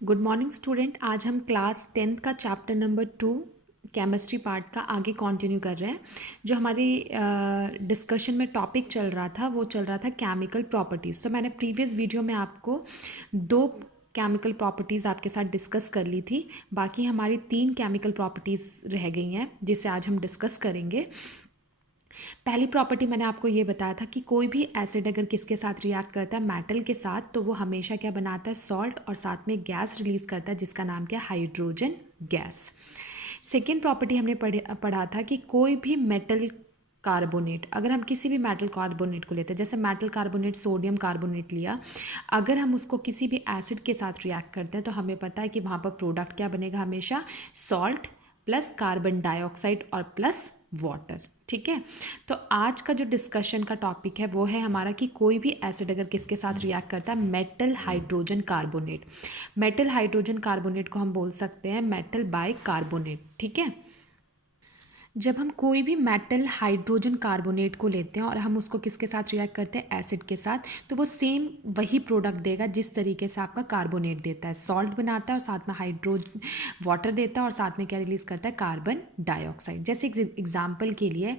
Good morning student. आज हम class 10th का चैप्टर नंबर 2 केमिस्ट्री पार्ट का आगे कंटिन्यू कर रहे हैं। जो हमारी डिस्कशन में टॉपिक चल रहा था वो चल रहा था केमिकल प्रॉपर्टीज़। तो मैंने प्रीवियस वीडियो में आपको 2 केमिकल प्रॉपर्टीज़ आपके साथ डिस्कस कर ली थी। बाकी हमारी 3 केमिकल प्रॉपर्टीज़ रह गई हैं जिसे आज हम डिस्कस करेंगे। पहली प्रॉपर्टी मैंने आपको ये बताया था कि कोई भी एसिड अगर किसके साथ रिएक्ट करता है, मेटल के साथ, तो वो हमेशा क्या बनाता है, सॉल्ट, और साथ में गैस रिलीज करता है जिसका नाम क्या है, हाइड्रोजन गैस। सेकेंड प्रॉपर्टी हमने पढ़ा था कि कोई भी मेटल कार्बोनेट, अगर हम किसी भी मेटल कार्बोनेट को लेते हैं, जैसे मेटल कार्बोनेट, सोडियम कार्बोनेट लिया, अगर हम उसको किसी भी एसिड के साथ रिएक्ट करते हैं तो हमें पता है कि वहाँ पर प्रोडक्ट क्या बनेगा, हमेशा सॉल्ट प्लस कार्बन डाइऑक्साइड और प्लस वाटर। ठीक है। तो आज का जो डिस्कशन का टॉपिक है वो है हमारा कि कोई भी एसिड अगर किसके साथ रिएक्ट करता है, metal hydrogen carbonate. Metal hydrogen carbonate को हम बोल सकते हैं मेटल बाय कार्बोनेट। ठीक है। जब हम कोई भी मेटल हाइड्रोजन कार्बोनेट को लेते हैं और हम उसको किसके साथ रिएक्ट करते हैं, एसिड के साथ, तो वो सेम वही प्रोडक्ट देगा जिस तरीके से आपका कार्बोनेट देता है, सॉल्ट बनाता है और साथ में हाइड्रोजन वाटर देता है और साथ में क्या रिलीज़ करता है, कार्बन डाइऑक्साइड। जैसे एग्जाम्पल के लिए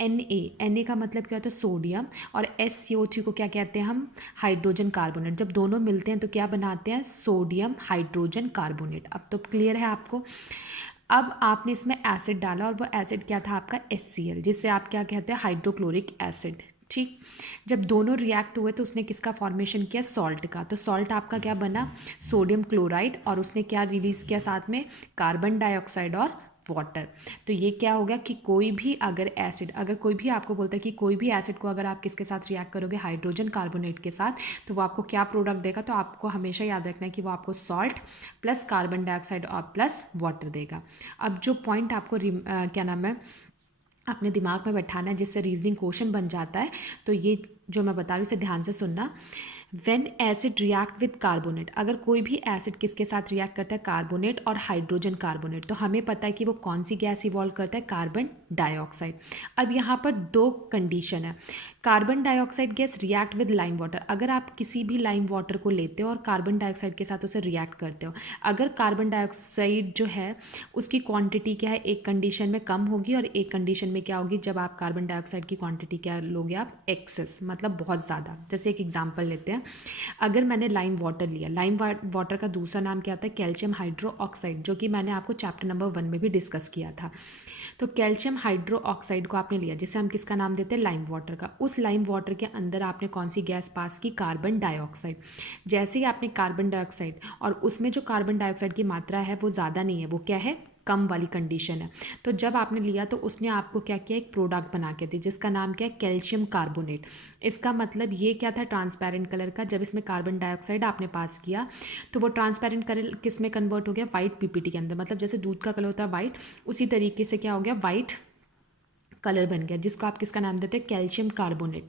Na का मतलब क्या होता है, सोडियम, और SCO3 को क्या कहते हैं हम, हाइड्रोजन कार्बोनेट। जब दोनों मिलते हैं तो क्या बनाते हैं, सोडियम हाइड्रोजन कार्बोनेट। अब तो क्लियर है आपको। अब आपने इसमें एसिड डाला और वो एसिड क्या था आपका, HCl, जिससे आप क्या कहते हैं, हाइड्रोक्लोरिक एसिड। ठीक। जब दोनों रिएक्ट हुए तो उसने किसका फॉर्मेशन किया, सॉल्ट का। तो सॉल्ट आपका क्या बना, सोडियम क्लोराइड, और उसने क्या रिलीज किया साथ में, कार्बन डाइऑक्साइड और वाटर। तो ये क्या हो गया कि कोई भी अगर एसिड, अगर कोई भी आपको बोलता है कि कोई भी एसिड को अगर आप किसके साथ रिएक्ट करोगे, हाइड्रोजन कार्बोनेट के साथ, तो वो आपको क्या प्रोडक्ट देगा, तो आपको हमेशा याद रखना है कि वो आपको सॉल्ट प्लस कार्बन डाइऑक्साइड और प्लस वाटर देगा। अब जो पॉइंट आपको क्या नाम है, अपने दिमाग में बैठाना है जिससे रीजनिंग क्वेश्चन बन जाता है, तो ये जो मैं बता रही हूँ इसे ध्यान से सुनना। When acid react with carbonate, अगर कोई भी एसिड किसके साथ रिएक्ट करता है, कार्बोनेट और हाइड्रोजन कार्बोनेट, तो हमें पता है कि वो कौन सी गैस इवॉल्व करता है, कार्बन डाइऑक्साइड। अब यहाँ पर 2 कंडीशन है। Carbon dioxide gas react with lime water, अगर आप किसी भी लाइम वाटर को लेते हो और कार्बन डाइऑक्साइड के साथ उसे रिएक्ट करते हो, अगर कार्बन डाइऑक्साइड जो है उसकी क्वांटिटी क्या है, एक कंडीशन में कम होगी और एक कंडीशन में क्या होगी, जब आप कार्बन डाइऑक्साइड की क्वांटिटी क्या लोगे आप, एक्सेस, मतलब बहुत ज़्यादा। जैसे एक एग्जांपल लेते हैं, अगर मैंने लाइम वाटर लिया, लाइम वाटर का दूसरा नाम क्या होता है, कैल्शियम हाइड्रो ऑक्साइड, जो कि मैंने आपको चैप्टर नंबर 1 में भी डिस्कस किया था। तो कैल्शियम हाइड्रो ऑक्साइड को आपने लिया, जिसे हम किसका नाम देते हैं, लाइम वाटर का। उस लाइम वाटर के अंदर आपने कौन सी गैस पास की, कार्बन डाइऑक्साइड। जैसे ही आपने कार्बन डाइऑक्साइड, और उसमें जो कार्बन डाइऑक्साइड की मात्रा है वो ज़्यादा नहीं है, वो क्या है, कम वाली कंडीशन है। तो जब आपने लिया तो उसने आपको क्या किया, एक प्रोडक्ट बना के दी जिसका नाम क्या है, कैल्शियम कार्बोनेट। इसका मतलब ये क्या था, ट्रांसपेरेंट कलर का। जब इसमें कार्बन डाइऑक्साइड आपने पास किया तो वो ट्रांसपेरेंट कलर किस में कन्वर्ट हो गया, वाइट PPT के अंदर। मतलब जैसे दूध का कलर होता है वाइट, उसी तरीके से क्या हो गया, वाइट कलर बन गया, जिसको आप किसका नाम देते हैं, कैल्शियम कार्बोनेट।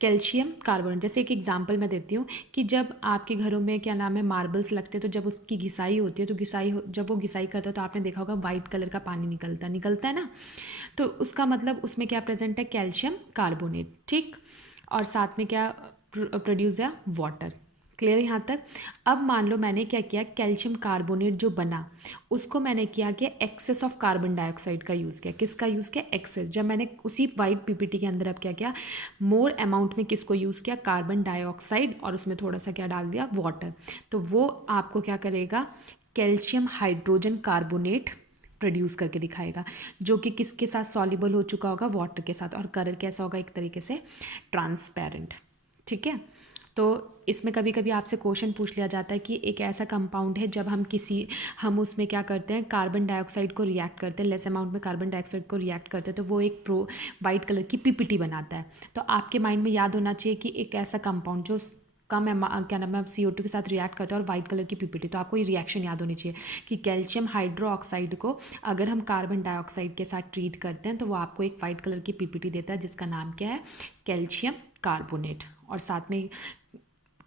कैल्शियम कार्बोनेट, जैसे एक एग्जांपल मैं देती हूँ कि जब आपके घरों में क्या नाम है, मार्बल्स लगते हैं, तो जब उसकी घिसाई होती है तो जब वो घिसाई करता है तो आपने देखा होगा वाइट कलर का पानी निकलता है ना। तो उसका मतलब उसमें क्या प्रेजेंट है, कैल्शियम कार्बोनेट। ठीक। और साथ में क्या प्रोड्यूस है, वाटर। क्लियर यहाँ तक। अब मान लो मैंने क्या किया, कैल्शियम कार्बोनेट जो बना उसको मैंने किया कि एक्सेस ऑफ कार्बन डाइऑक्साइड का यूज़ किया। किसका यूज़ किया, एक्सेस। जब मैंने उसी वाइट PPT के अंदर अब क्या किया, मोर अमाउंट में किसको यूज़ किया, कार्बन डाइऑक्साइड, और उसमें थोड़ा सा क्या डाल दिया, वाटर। तो वो आपको क्या करेगा, कैल्शियम हाइड्रोजन कार्बोनेट प्रोड्यूस करके दिखाएगा, जो कि किसके साथ सॉल्युबल हो चुका होगा, वाटर के साथ। और कलर कैसा होगा, एक तरीके से ट्रांसपेरेंट। ठीक है। तो इसमें कभी कभी आपसे क्वेश्चन पूछ लिया जाता है कि एक ऐसा कंपाउंड है जब हम उसमें क्या करते हैं, कार्बन डाइऑक्साइड को रिएक्ट करते हैं, लेस अमाउंट में कार्बन डाइऑक्साइड को रिएक्ट करते हैं, तो वो एक वाइट कलर की PPT बनाता है। तो आपके माइंड में याद होना चाहिए कि एक ऐसा कंपाउंड जो कम क्या नाम है, CO2 के साथ रिएक्ट करता है और वाइट कलर की PPT, तो आपको ये रिएक्शन याद होनी चाहिए कि कैल्शियम हाइड्रो ऑक्साइड को अगर हम कार्बन डाइऑक्साइड के साथ ट्रीट करते हैं तो वो आपको एक वाइट कलर की PPT देता है जिसका नाम क्या है, कैल्शियम कार्बोनेट, और साथ में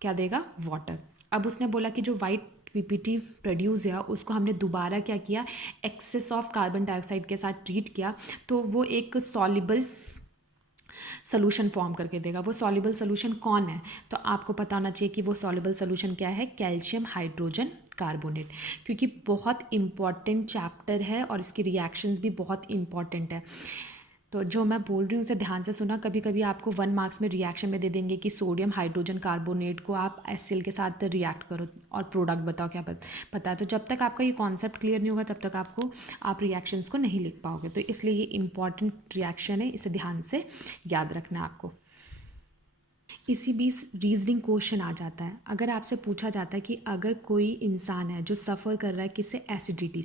क्या देगा, वाटर। अब उसने बोला कि जो वाइट PPT प्रोड्यूस है उसको हमने दोबारा क्या किया, एक्सेस ऑफ कार्बन डाइऑक्साइड के साथ ट्रीट किया, तो वो एक सॉल्युबल सोल्यूशन फॉर्म करके देगा। वो सॉल्युबल सोल्यूशन कौन है? तो आपको पता होना चाहिए कि वो सॉल्युबल सोल्यूशन क्या है, कैल्शियम हाइड्रोजन कार्बोनेट, क्योंकि बहुत इंपॉर्टेंट चैप्टर है और इसकी रिएक्शंस भी बहुत इंपॉर्टेंट है। तो जो मैं बोल रही हूँ उसे ध्यान से सुना। कभी कभी आपको 1 मार्क्स में रिएक्शन में दे देंगे कि सोडियम हाइड्रोजन कार्बोनेट को आप HCl के साथ रिएक्ट करो और प्रोडक्ट बताओ क्या पता है। तो जब तक आपका ये कॉन्सेप्ट क्लियर नहीं होगा तब तक आप रिएक्शंस को नहीं लिख पाओगे। तो इसलिए ये इंपॉर्टेंट रिएक्शन है, इसे ध्यान से याद रखना है आपको। इसी बीच रीजनिंग क्वेश्चन आ जाता है। अगर आपसे पूछा जाता है कि अगर कोई इंसान है जो सफ़र कर रहा है किससे एसिडिटी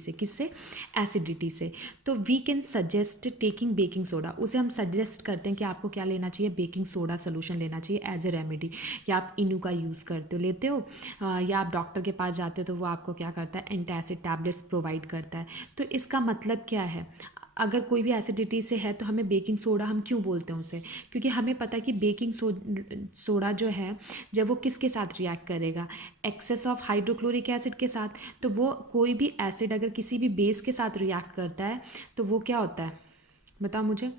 से, तो we can suggest taking baking soda. उसे हम सजेस्ट करते हैं कि आपको क्या लेना चाहिए, बेकिंग सोडा सोल्यूशन लेना चाहिए एज ए रेमेडी। या आप इनू का यूज़ लेते हो, या आप डॉक्टर के पास जाते हो तो वो आपको क्या करता है, एंटासिड टैबलेट्स प्रोवाइड करता है। तो इसका मतलब क्या है, अगर कोई भी एसिडिटी से है तो हमें बेकिंग सोडा, हम क्यों बोलते हैं उसे, क्योंकि हमें पता है कि बेकिंग सोडा जो है जब वो किसके साथ रिएक्ट करेगा, एक्सेस ऑफ हाइड्रोक्लोरिक एसिड के साथ। तो वो कोई भी एसिड अगर किसी भी बेस के साथ रिएक्ट करता है तो वो क्या होता है, बताओ मुझे,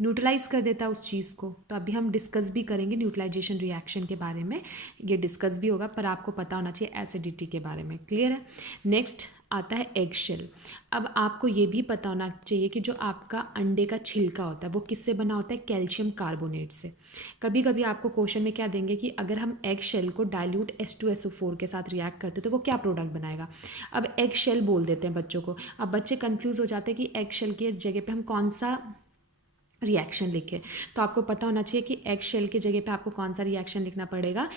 न्यूट्रलाइज कर देता है उस चीज़ को। तो अभी हम डिस्कस भी करेंगे न्यूट्रलाइजेशन रिएक्शन के बारे में, ये डिस्कस भी होगा, पर आपको पता होना चाहिए एसिडिटी के बारे में। क्लियर है? नेक्स्ट आता है एग शेल। अब आपको ये भी पता होना चाहिए कि जो आपका अंडे का छिलका होता है वो किससे बना होता है, कैल्शियम कार्बोनेट से। कभी कभी आपको क्वेश्चन में क्या देंगे कि अगर हम एग शेल को डाइल्यूट H2SO4 के साथ रिएक्ट करते तो वो क्या प्रोडक्ट बनाएगा। अब एग शेल बोल देते हैं बच्चों को। अब बच्चे कंफ्यूज हो जाते हैं कि एग शेल की जगह पे हम कौन सा रिएक्शन लिखे। तो आपको पता होना चाहिए कि एग शेल की जगह पे आपको कौन सा रिएक्शन लिखना पड़ेगा।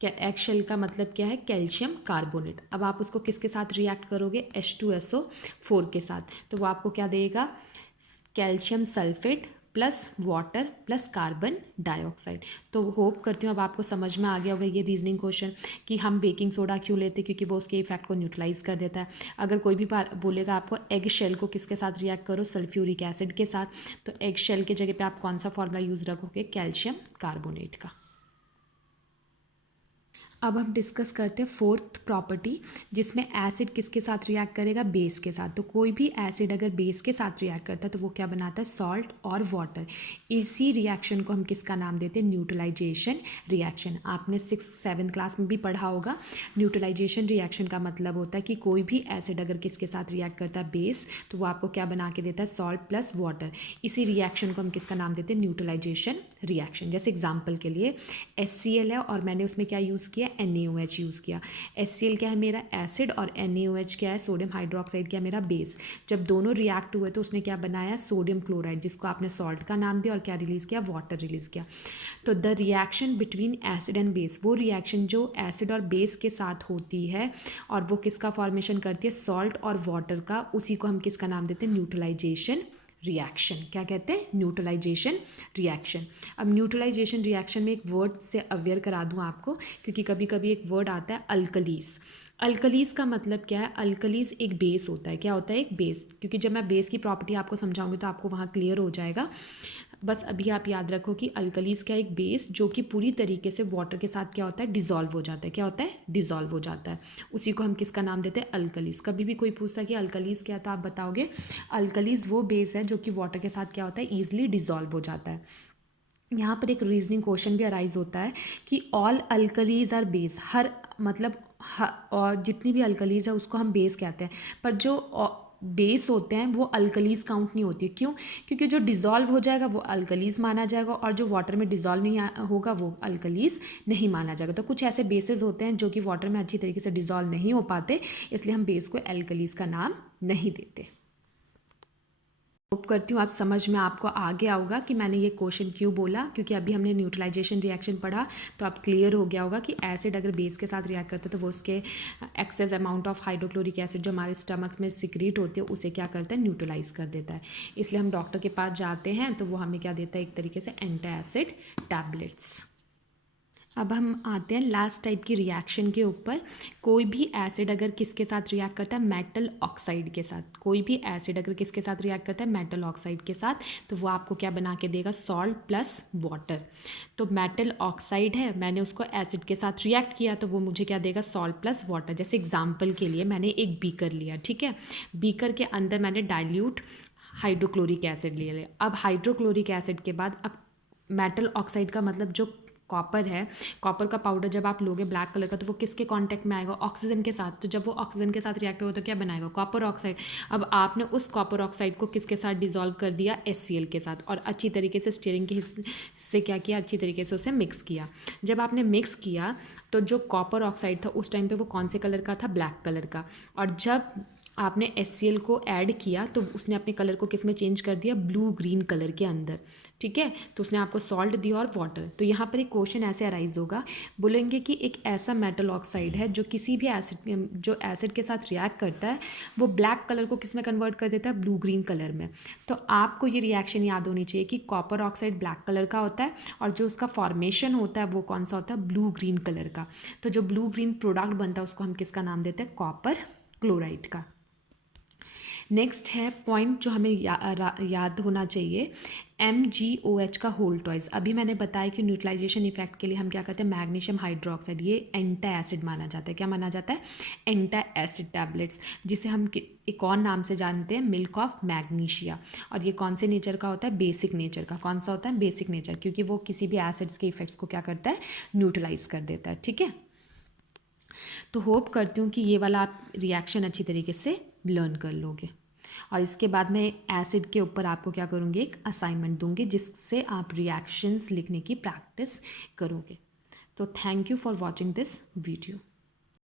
एग शेल का मतलब क्या है, कैल्शियम कार्बोनेट। अब आप उसको किसके साथ रिएक्ट करोगे, H2SO4 के साथ। तो वो आपको क्या देगा, calcium sulphate plus water plus carbon dioxide. तो होप करती हूँ अब आपको समझ में आ गया होगा ये रीजनिंग क्वेश्चन कि हम बेकिंग सोडा क्यों लेते हैं, क्योंकि वो उसके इफेक्ट को न्यूट्रलाइज कर देता है। अगर कोई भी बोलेगा आपको एग शेल को किसके साथ रिएक्ट करो, सल्फ्यूरिक एसिड के साथ, तो एग शेल के जगह पे आप कौन सा फॉर्मूला यूज रखोगे, कैल्शियम कार्बोनेट का। अब हम डिस्कस करते हैं फोर्थ प्रॉपर्टी, जिसमें एसिड किसके साथ रिएक्ट करेगा, बेस के साथ। तो कोई भी एसिड अगर बेस के साथ रिएक्ट करता है तो वो क्या बनाता है, सॉल्ट और वाटर। इसी रिएक्शन को हम किसका नाम देते हैं, न्यूट्रलाइजेशन रिएक्शन। आपने 6th-7th क्लास में भी पढ़ा होगा। न्यूट्रलाइजेशन रिएक्शन का मतलब होता है कि कोई भी एसिड अगर किसके साथ रिएक्ट करता है, बेस, तो वो आपको क्या बना के देता है, सॉल्ट प्लस वाटर। इसी रिएक्शन को हम किसका नाम देते हैं, न्यूट्रलाइजेशन रिएक्शन। जैसे एग्जाम्पल के लिए HCl है और मैंने उसमें क्या यूज़ किया, NaOH यूज़ किया। HCl क्या है, मेरा एसिड, और NaOH क्या है, सोडियम हाइड्रोक्साइड, क्या मेरा बेस। जब दोनों रिएक्ट हुए तो उसने क्या बनाया, सोडियम क्लोराइड, जिसको आपने सॉल्ट का नाम दिया, और क्या रिलीज़ किया, वाटर रिलीज़ किया। तो the reaction between acid and base, वो रिएक्शन जो एसिड और बेस के साथ होती है और वो किसका फॉर्मेशन करती है, सॉल्ट और वाटर का, उसी को हम किसका नाम देते हैं, न्यूट्रलाइजेशन रिएक्शन। क्या कहते हैं, न्यूट्रलाइजेशन रिएक्शन। अब न्यूट्रलाइजेशन रिएक्शन में एक वर्ड से अवेयर करा दूं आपको, क्योंकि कभी कभी एक वर्ड आता है अल्कलीज। अल्कलीज का मतलब क्या है, अल्कलीज एक बेस होता है। क्या होता है, एक बेस। क्योंकि जब मैं बेस की प्रॉपर्टी आपको समझाऊंगी तो आपको वहाँ क्लियर हो जाएगा। बस अभी आप याद रखो कि अल्कलीज का एक बेस जो कि पूरी तरीके से वाटर के साथ क्या होता है, डिसॉल्व हो जाता है। क्या होता है, डिसॉल्व हो जाता है। उसी को हम किसका नाम देते हैं, अल्कलीज। कभी भी कोई पूछता है कि अल्कलीज क्या है तो आप बताओगे अल्कलीज वो बेस है जो कि वाटर के साथ क्या होता है, ईजिली डिसॉल्व हो जाता है। यहाँ पर एक रीजनिंग क्वेश्चन भी अराइज होता है कि ऑल अल्कलीज आर बेस। हर मतलब और जितनी भी अल्कलीज है उसको हम बेस कहते हैं, पर जो बेस होते हैं वो अल्कलीज काउंट नहीं होती। क्यों, क्योंकि जो डिज़ोल्व हो जाएगा वो अल्कलीज माना जाएगा, और जो वाटर में डिज़ोल्व नहीं होगा वो अल्कलीज नहीं माना जाएगा। तो कुछ ऐसे बेसेस होते हैं जो कि वाटर में अच्छी तरीके से डिज़ोल्व नहीं हो पाते, इसलिए हम बेस को अल्कलीज का नाम नहीं देते। होप करती हूँ आप समझ में आपको आ गया होगा कि मैंने ये क्वेश्चन क्यों बोला, क्योंकि अभी हमने न्यूट्रलाइजेशन रिएक्शन पढ़ा तो अब क्लियर हो गया होगा कि एसिड अगर बेस के साथ रिएक्ट करते तो वो उसके excess amount of hydrochloric acid जो हमारे स्टमक में सिक्रीट होती है उसे क्या करता है, न्यूट्रलाइज कर देता है। इसलिए हम डॉक्टर के पास जाते हैं तो वो हमें क्या देता है, एक तरीके से एंटासिड टैबलेट्स। अब हम आते हैं लास्ट टाइप की रिएक्शन के ऊपर। कोई भी एसिड अगर किसके साथ रिएक्ट करता है, मेटल ऑक्साइड के साथ। कोई भी एसिड अगर किसके साथ रिएक्ट करता है, मेटल ऑक्साइड के साथ, तो वो आपको क्या बना के देगा, सॉल्ट प्लस वाटर। तो मेटल ऑक्साइड है, मैंने उसको एसिड के साथ रिएक्ट किया तो वो मुझे क्या देगा, सॉल्ट प्लस वाटर। जैसे एग्जाम्पल के लिए मैंने एक बीकर लिया, ठीक है, बीकर के अंदर मैंने डाइल्यूट हाइड्रोक्लोरिक एसिड ले लिया। अब हाइड्रोक्लोरिक एसिड के बाद अब मेटल ऑक्साइड का मतलब जो कॉपर है, कॉपर का पाउडर जब आप लोगे ब्लैक कलर का तो वो किसके कांटेक्ट में आएगा? ऑक्सीजन के साथ। तो जब वो ऑक्सीजन के साथ रिएक्ट होगा तो क्या बनाएगा? Copper oxide. अब आपने उस कॉपर ऑक्साइड को किसके साथ डिसॉल्व कर दिया? HCl के साथ, और अच्छी तरीके से स्टीयरिंग के हिस्से क्या किया? अच्छी तरीके से उसे मिक्स किया। जब आपने मिक्स किया तो जो कॉपर ऑक्साइड था उस टाइम पे वो कौन से कलर का था? ब्लैक कलर का। और जब आपने HCl को ऐड किया तो उसने अपने कलर को किस में चेंज कर दिया? ब्लू ग्रीन कलर के अंदर। ठीक है, तो उसने आपको सॉल्ट दिया और वाटर। तो यहाँ पर एक क्वेश्चन ऐसे अराइज होगा, बोलेंगे कि एक ऐसा मेटल ऑक्साइड है जो किसी भी एसिड, जो एसिड के साथ रिएक्ट करता है वो ब्लैक कलर को किस में कन्वर्ट कर देता है? ब्लू ग्रीन कलर में। तो आपको ये रिएक्शन याद होनी चाहिए कि कॉपर ऑक्साइड ब्लैक कलर का होता है और जो उसका फॉर्मेशन होता है वो कौन सा होता है? ब्लू ग्रीन कलर का। तो जो ब्लू ग्रीन प्रोडक्ट बनता है उसको हम किसका नाम देते हैं? कॉपर क्लोराइड का। नेक्स्ट है पॉइंट जो हमें याद होना चाहिए, MgOH का होल टॉइस। अभी मैंने बताया कि न्यूट्रलाइजेशन इफेक्ट के लिए हम क्या करते हैं? मैग्नीशियम हाइड्रोक्साइड, ये एंटा एसिड माना जाता है। क्या माना जाता है? एंटा एसिड टैबलेट्स, जिसे हम एक और नाम से जानते हैं मिल्क ऑफ मैग्नीशिया। और ये कौन से नेचर का होता है? बेसिक नेचर का। कौन सा होता है? बेसिक नेचर, क्योंकि वो किसी भी एसिड्स के इफेक्ट्स को क्या करता है? न्यूट्रलाइज कर देता है। ठीक है, तो होप करती हूँ कि ये वाला आप रिएक्शन अच्छी तरीके से लर्न कर लोगे। और इसके बाद मैं एसिड के ऊपर आपको क्या करूँगी? एक असाइनमेंट दूंगी जिससे आप रिएक्शंस लिखने की प्रैक्टिस करोगे। तो thank you for watching this video.